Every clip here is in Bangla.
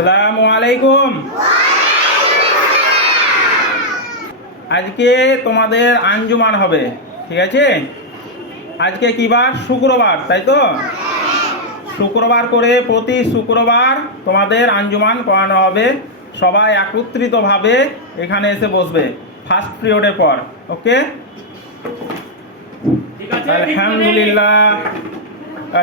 আসসালামু আলাইকুম। আজকে তোমাদের আঞ্জুমান হবে, ঠিক আছে? আজকে কি বার? শুক্রবার, তাই তো? শুক্রবার করে প্রতি শুক্রবার তোমাদের আঞ্জুমান করানো হবে। সবাই একত্রিতভাবে এখানে এসে বসবে ফার্স্ট পিরিয়ডের পর। ওকে, আলহামদুলিল্লাহ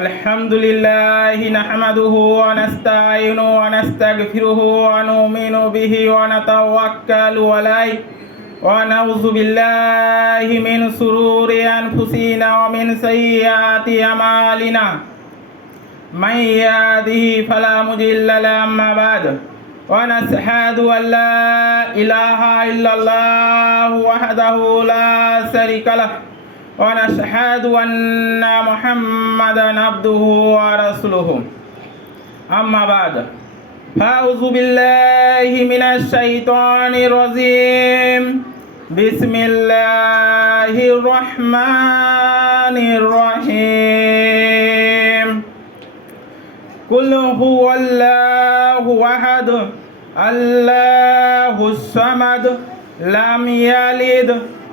আলহামদুলিল্লাহি নাহমাদুহু ওয়া নাস্তাঈনুহু ওয়া নাস্তাগফিরুহু ওয়া নু'মিনু বিহি ওয়া নাতাওয়াক্কালু আলাইহি ওয়া নাউযু বিল্লাহি মিন শুরুরি আনফুসিনা ওয়া মিন সাইয়্যাতি আমালিনা মান ইয়াহদিহি ফালা মুদিল্লা লাহু আম্মা বা'দ ওয়া নাশহাদু আল লা ইলাহা ইল্লাল্লাহু ওয়াহদাহু লা শারীকা লাহু ওয়া নাশহাদু আন্না মুহাম্মাদান আবদুহু ওয়া রাসূলুহু আম্মা বা'দ ফাউযু বিল্লাহি মিনাশ শাইতানির রাজীম বিসমিল্লাহির রহমানির রহিম কুল হুয়াল্লাহু আহাদ আল্লাহুস সামাদ লাম ইয়ালিদ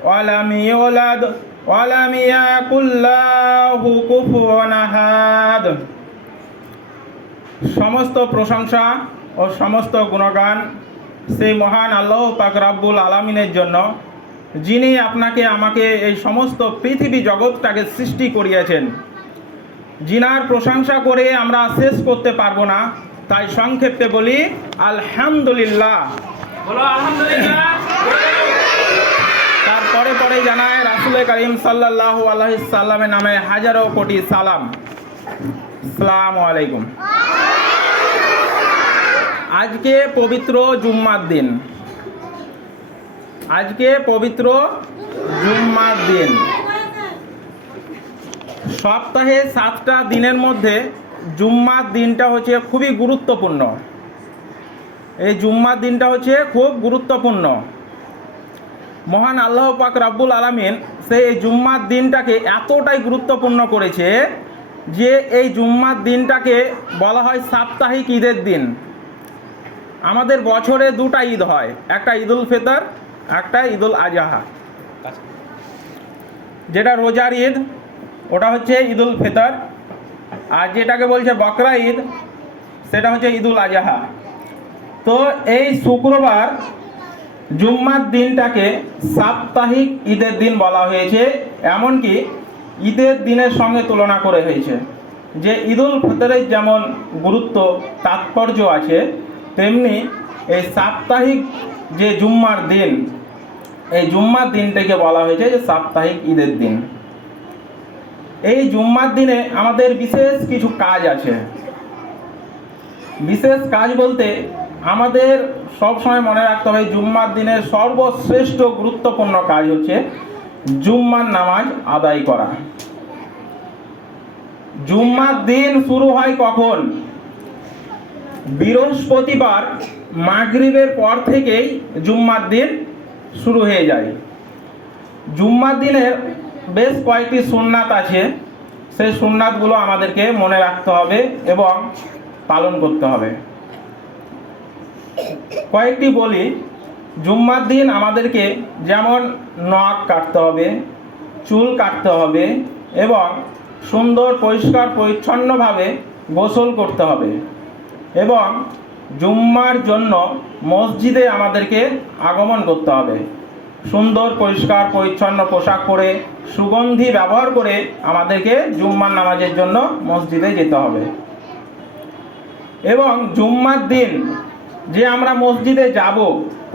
ওয়া লাম ইউলাদ ওয়া লাম ইয়াকুল লাহু কুফুয়ান আহাদ। সমস্ত প্রশংসা ও সমস্ত গুণগান সেই মহান আল্লাহ পাক রব্বুল আলামিনের জন্য, যিনি আপনাকে আমাকে এই সমস্ত পৃথিবী জগৎটাকে সৃষ্টি করিয়েছেন। যিনার প্রশংসা করে আমরা শেষ করতে পারবো না, তাই সংক্ষেপে বলি আলহামদুলিল্লাহ। তারপরে পরে জানায় রাসূল করিম সাল্লাল্লাহু আলাইহি সাল্লামের নামে হাজারো কোটি সালাম। আসসালামু আলাইকুম। আজকে পবিত্র জুম্মার দিন। আজকে পবিত্র জুম্মার দিন। সপ্তাহে 7টা দিনের মধ্যে জুম্মার দিনটা হচ্ছে খুবই গুরুত্বপূর্ণ। এই জুম্মার দিনটা হচ্ছে খুব গুরুত্বপূর্ণ। মহান আল্লাহ পাক রব্বুল আলামিন সেই জুম্মার দিনটাকে এতটাই গুরুত্বপূর্ণ করেছে যে এই জুম্মার দিনটাকে বলা হয় সাপ্তাহিক ঈদের দিন। আমাদের বছরে 2টা ঈদ হয়, একটা ঈদুল ফিতর, একটা ঈদুল আজহা। যেটা রোজার ঈদ ওটা হচ্ছে ঈদুল ফিতর, আর যেটাকে বলছে বকরা ঈদ সেটা হচ্ছে ঈদুল আজহা। তো এই শুক্রবার জুম্মার দিনটাকে সাপ্তাহিক ঈদের দিন বলা হয়েছে, এমনকি ঈদের দিনের সঙ্গে তুলনা করে হয়েছে। যে ঈদুল ফিতরের যেমন গুরুত্ব তাৎপর্য আছে, তেমনি এই সাপ্তাহিক যে জুম্মার দিন, এই জুম্মার দিনটাকে বলা হয়েছে যে সাপ্তাহিক ঈদের দিন। এই জুম্মার দিনে আমাদের বিশেষ কিছু কাজ আছে। বিশেষ কাজ বলতে আমাদের সব সময় মনে রাখতে হবে জুম্মার দিনের সর্বশ্রেষ্ঠ গুরুত্বপূর্ণ কাজ হচ্ছে জুম্মার নামাজ আদায় করা। জুম্মার দিন শুরু হয় কখন? বৃহস্পতিবার মাগরিবের পর থেকেই জুম্মার দিন শুরু হয়ে যায়। জুম্মার দিনের বেশ কয়েকটি সুন্নাত আছে, সেই সুন্নাতগুলো আমাদেরকে মনে রাখতে হবে এবং পালন করতে হবে। কয়েকটি বলি। জুম্মার দিন আমাদেরকে যেমন নখ কাটতে হবে, চুল কাটতে হবে এবং সুন্দর পরিষ্কার পরিচ্ছন্নভাবে গোসল করতে হবে এবং জুম্মার জন্য মসজিদে আমাদেরকে আগমন করতে হবে। সুন্দর পরিষ্কার পরিচ্ছন্ন পোশাক পরে সুগন্ধি ব্যবহার করে আমাদেরকে জুম্মার নামাজের জন্য মসজিদে যেতে হবে। এবং জুম্মার দিন যে আমরা মসজিদে যাব,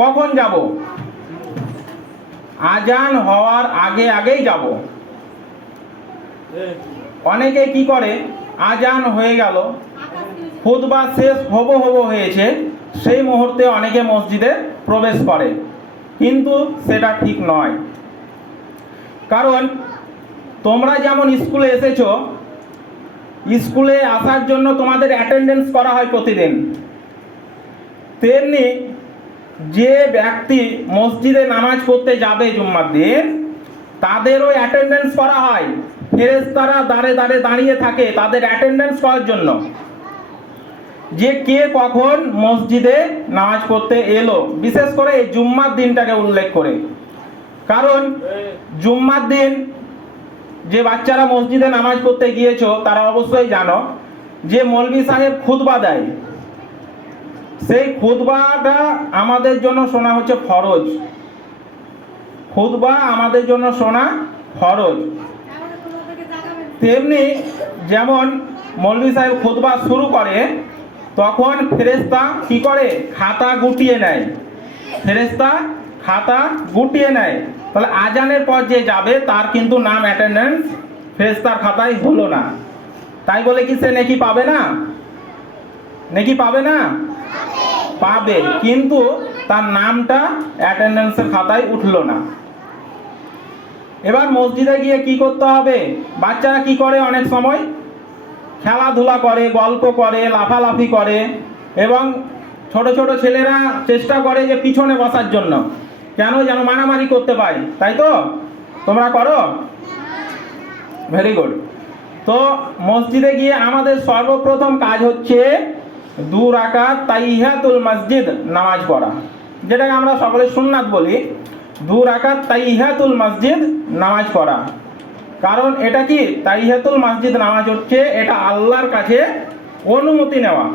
কখন যাব? আজান হওয়ার আগে আগেই যাব। অনেকে কি করে, আজান হয়ে গেল, খুতবা শেষ হবো হয়েছে, সেই মুহূর্তে অনেকে মসজিদে প্রবেশ করে, কিন্তু সেটা ঠিক নয়। কারণ তোমরা যেমন স্কুলে এসেছো, স্কুলে আসার জন্য তোমাদের অ্যাটেন্ডেন্স করা হয় প্রতিদিন, তেমনি যে ব্যক্তি মসজিদে নামাজ পড়তে যাবে জুম্মার দিন, তাদেরও অ্যাটেন্ডেন্স করা হয়। ফেরেশতারা দাঁড়ে দাঁড়িয়ে থাকে তাদের অ্যাটেন্ডেন্স করার জন্য। যে কে কখন মসজিদে নামাজ পড়তে এলো, বিশেষ করে এই জুম্মার দিনটাকে উল্লেখ করে। কারণ জুম্মার দিন যে বাচ্চারা মসজিদে নামাজ পড়তে গিয়েছো তারা অবশ্যই জানো যে মৌলভী সাহেব খুতবা দেয়, সেই খুতবাটা আমাদের জন্য শোনা হচ্ছে ফরজ। খুতবা আমাদের জন্য শোনা ফরজ। তেমনি যেমন মৌলভী সাহেব খুতবা শুরু করে তখন ফেরেশতা কি করে, খাতা গুটিয়ে নেয়। ফেরেশতা খাতা গুটিয়ে নেয়। তাহলে আজানের পর যে যাবে তার কিন্তু নাম অ্যাটেন্ডেন্স ফেরেশতার খাতায় হলো না, তাই বলে কি সে নেকি পাবে না? নেকি পাবে না? পাবে, কিন্তু তার নামটা অ্যাটেন্ডেন্সের খাতায় উঠলো না। এবার মসজিদে গিয়ে কি করতে হবে? বাচ্চারা কি করে, অনেক সময় খেলাধুলা করে, গল্প করে, লাফালাফি করে, এবং ছোট ছোট ছেলেরা চেষ্টা করে যে পিছনে বসার জন্য, কেন যেন মারামারি করতে পায়, তাই তো? তোমরা করো? Very good. তো মসজিদে গিয়ে আমাদের সর্বপ্রথম কাজ হচ্ছে 2 রাকাত তাহিয়াতুল মসজিদ নামাজ পড়া, যেটাকে আমরা সকলে সুন্নাত বলি। 2 রাকাত তাহিয়াতুল মসজিদ নামাজ পড়া। কারণ এটা কি, তাহিয়াতুল মসজিদ নামাজ হচ্ছে এটা আল্লাহর কাছে অনুমতি নেওয়া।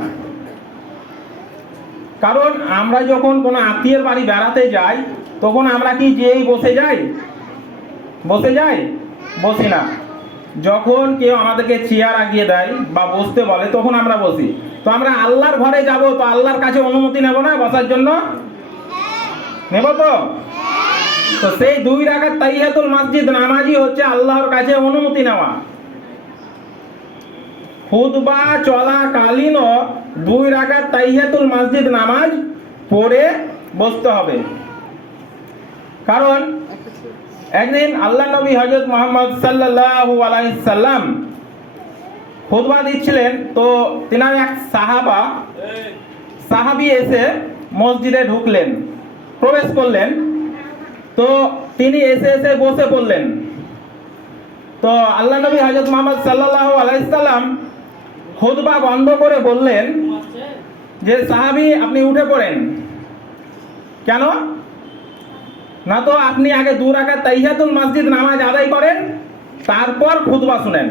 কারণ আমরা যখন কোনো আত্মীয়ের বাড়ি বেড়াতে যাই তখন আমরা কি যেই বসে যাই? বসে যাই? বসি না। যখন কেউ আমাদেরকে চেয়ার আগিয়ে দেয় বা বসতে বলে তখন আমরা বসি। তো আমরা আল্লাহর ঘরে যাব, তো আল্লাহর কাছে অনুমতি নেব না বসার জন্য? নেব তো? তো সেই 2 রাকাত তাহিয়াতুল মসজিদ নামাজই হচ্ছে আল্লাহর কাছে অনুমতি নেওয়া। খুতবা চলাকালীনও 2 রাকাত তাহিয়াতুল মসজিদ নামাজ পড়ে বসতে হবে। কারণ একদিন আল্লাহ নবী হযরত মুহাম্মদ সাল্লাল্লাহু আলাইহি সাল্লাম খুতবা দিচ্ছিলেন, তো তিনার এক সাহাবী এসে মসজিদে ঢুকলেন, প্রবেশ করলেন। তো তিনি এসে বসে পড়লেন। তো আল্লাহ নবী হযরত মুহাম্মদ সাল্লাল্লাহু আলাইহি সাল্লাম খুতবা বন্ধ করে বললেন যে সাহাবী আপনি উঠে পড়েন। কেন না, তো আপনি আগে 2 রাকাত তাহিয়াতুল মসজিদ নামাজ আদায় করেন, তারপর খুতবা শুনেন।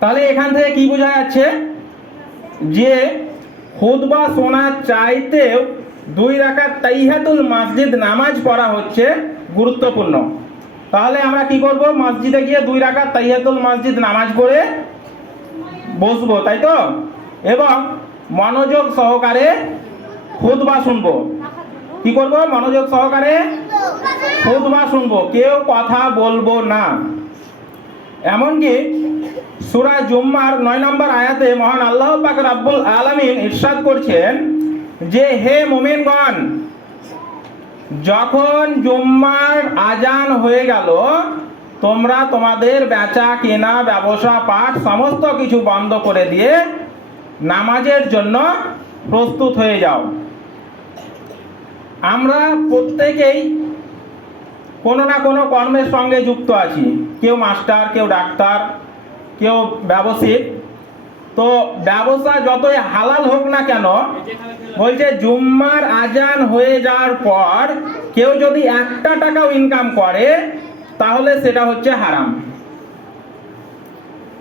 তাহলে এখান থেকে কি বোঝা যাচ্ছে যে খুতবা শোনার চাইতেও 2 রাকাত তাহিয়াতুল মসজিদ নামাজ পড়া হচ্ছে গুরুত্বপূর্ণ। তাহলে আমরা কি করব? মসজিদে গিয়ে 2 রাকাত তাহিয়াতুল মসজিদ নামাজ পড়ে বসবো, তাই তো? এবং মনোযোগ সহকারে খুতবা শুনবো। কি করব? মনোযোগ সহকারে খুতবা শুনবো, কেউ কথা বলবো না। এমনকি সূরা জুম্মার 9 নম্বর আয়াতে মহান আল্লাহ পাক রব্বুল আলামিন ইরশাদ করছেন যে হে মুমিনগণ, যখন জুম্মার আজান হয়ে গেল তোমরা তোমাদের বেচা কেনা, ব্যবসা পাঠ সমস্ত কিছু বন্ধ করে দিয়ে নামাজের জন্য প্রস্তুত হয়ে যাও। আমরা প্রত্যেকেই কোনো না কোনো কর্মের সঙ্গে যুক্ত আছি, কেউ মাস্টার, কেউ ডাক্তার, কেউ ব্যবসায়িক। তো ব্যবসা যতই হালাল হোক না কেন, বলছে জুম্মার আজান হয়ে যাওয়ার পর কেউ যদি 1 টাকাও ইনকাম করে তাহলে সেটা হচ্ছে হারাম।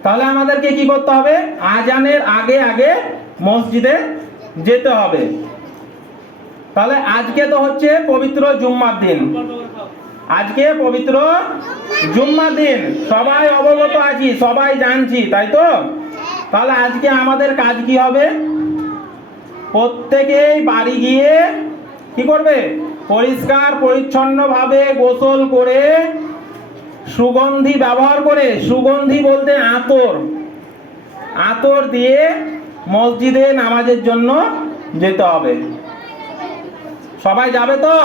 তাহলে আমাদেরকে কি করতে হবে? আজানের আগে আগে মসজিদে যেতে হবে। তাহলে আজকে তো হচ্ছে পবিত্র জুম্মার দিন, আজকে পবিত্র জুম্মার দিন, সবাই অবগত আছি, সবাই জানছি, তাই তো? তাহলে আজকে আমাদের কাজ কি হবে? প্রত্যেকেই বাড়ি গিয়ে কি করবে? পরিষ্কার পরিচ্ছন্নভাবে গোসল করে, সুগন্ধি ব্যবহার করে, সুগন্ধি বলতে আতর দিয়ে মসজিদে নামাজের জন্য যেতে হবে। সবাই যাবে তো?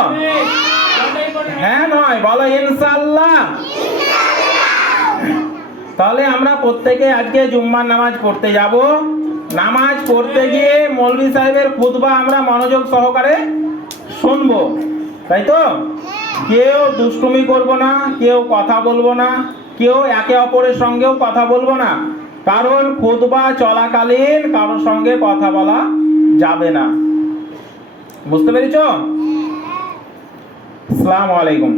হ্যাঁ নয় বলো ইনশাআল্লাহ। তাহলে আমরা প্রত্যেকে আজকে জুম্মার নামাজ পড়তে যাব। নামাজ পড়তে গিয়ে মৌলভী সাহেবের খুতবা আমরা মনোযোগ সহকারে শুনবো, তাই তো? কেউ দুষ্টুমি করব না, কেউ কথা বলবো না, কেউ একে অপরের সঙ্গেও কথা বলবো না। কারণ খুতবা চলাকালীন কারোর সঙ্গে কথা বলা যাবে না। বুঝতে পেরেছো? আসসালামু আলাইকুম।